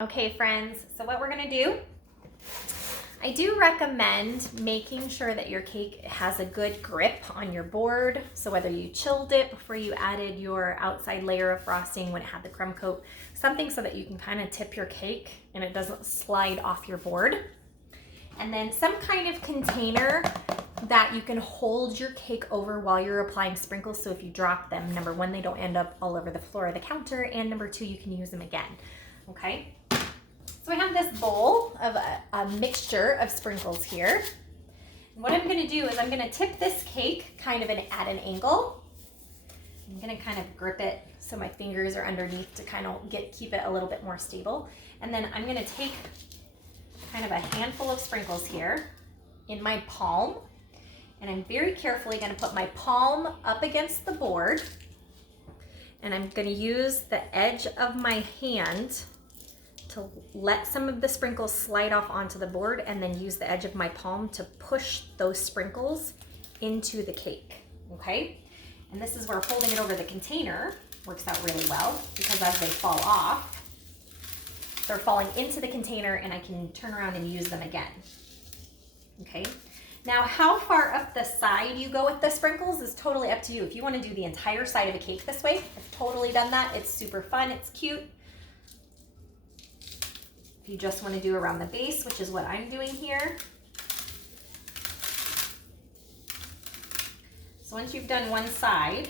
Okay friends, so what we're gonna do, I do recommend making sure that your cake has a good grip on your board. So whether you chilled it before you added your outside layer of frosting when it had the crumb coat, something so that you can kind of tip your cake and it doesn't slide off your board. And then some kind of container that you can hold your cake over while you're applying sprinkles. So if you drop them, number one, they don't end up all over the floor of the counter, and number two, you can use them again, okay? So I have this bowl of a mixture of sprinkles here. And what I'm gonna do is I'm gonna tip this cake kind of at an angle. I'm gonna kind of grip it so my fingers are underneath to kind of keep it a little bit more stable. And then I'm gonna take kind of a handful of sprinkles here in my palm. And I'm very carefully gonna put my palm up against the board. And I'm gonna use the edge of my hand to let some of the sprinkles slide off onto the board, and then use the edge of my palm to push those sprinkles into the cake, okay? And this is where holding it over the container works out really well, because as they fall off, they're falling into the container and I can turn around and use them again, okay? Now, how far up the side you go with the sprinkles is totally up to you. If you want to do the entire side of a cake this way, I've totally done that. It's super fun, it's cute. You just want to do around the base, which is what I'm doing here. So once you've done one side,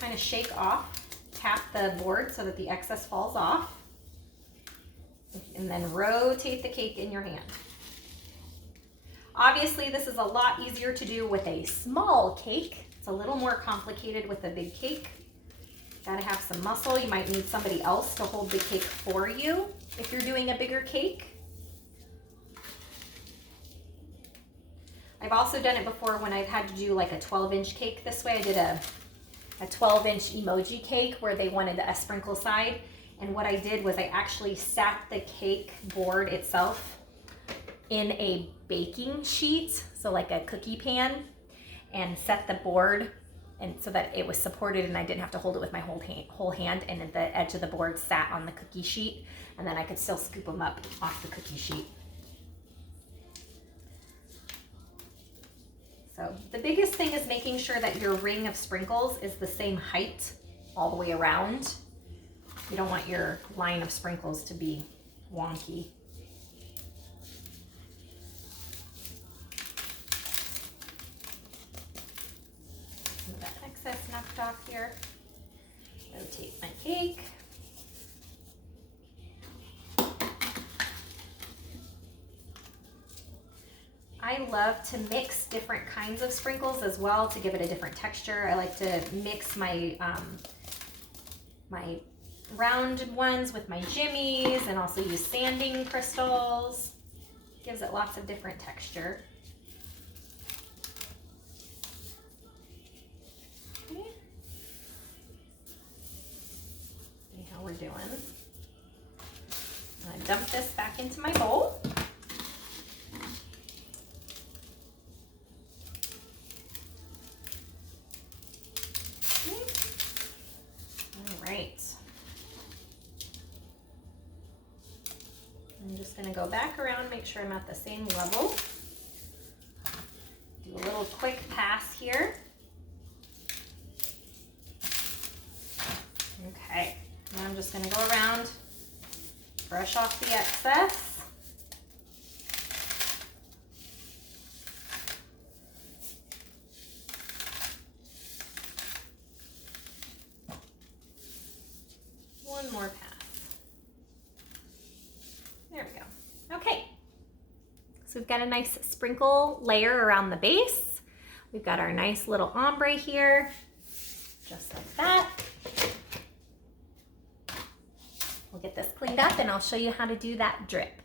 kind of shake off, tap the board so that the excess falls off, and then rotate the cake in your hand. Obviously, this is a lot easier to do with a small cake. It's a little more complicated with a big cake. Gotta have some muscle. You might need somebody else to hold the cake for you if you're doing a bigger cake. I've also done it before when I've had to do like a 12-inch cake this way. I did a 12-inch emoji cake where they wanted a sprinkle side. And what I did was I actually sat the cake board itself in a baking sheet, so like a cookie pan, and set the board and so that it was supported and I didn't have to hold it with my whole hand, and the edge of the board sat on the cookie sheet, and then I could still scoop them up off the cookie sheet. So the biggest thing is making sure that your ring of sprinkles is the same height all the way around. You don't want your line of sprinkles to be wonky. Excess knocked off here. Rotate my cake. I love to mix different kinds of sprinkles as well to give it a different texture. I like to mix my my round ones with my jimmies, and also use sanding crystals. Gives it lots of different texture. We're doing. I'm gonna dump this back into my bowl. Okay. All right. I'm just gonna go back around, make sure I'm at the same level. Do a little quick pass here. Okay. Now I'm just going to go around, brush off the excess. One more pass. There we go. Okay. So we've got a nice sprinkle layer around the base. We've got our nice little ombre here, just like that. We'll get this cleaned up and I'll show you how to do that drip.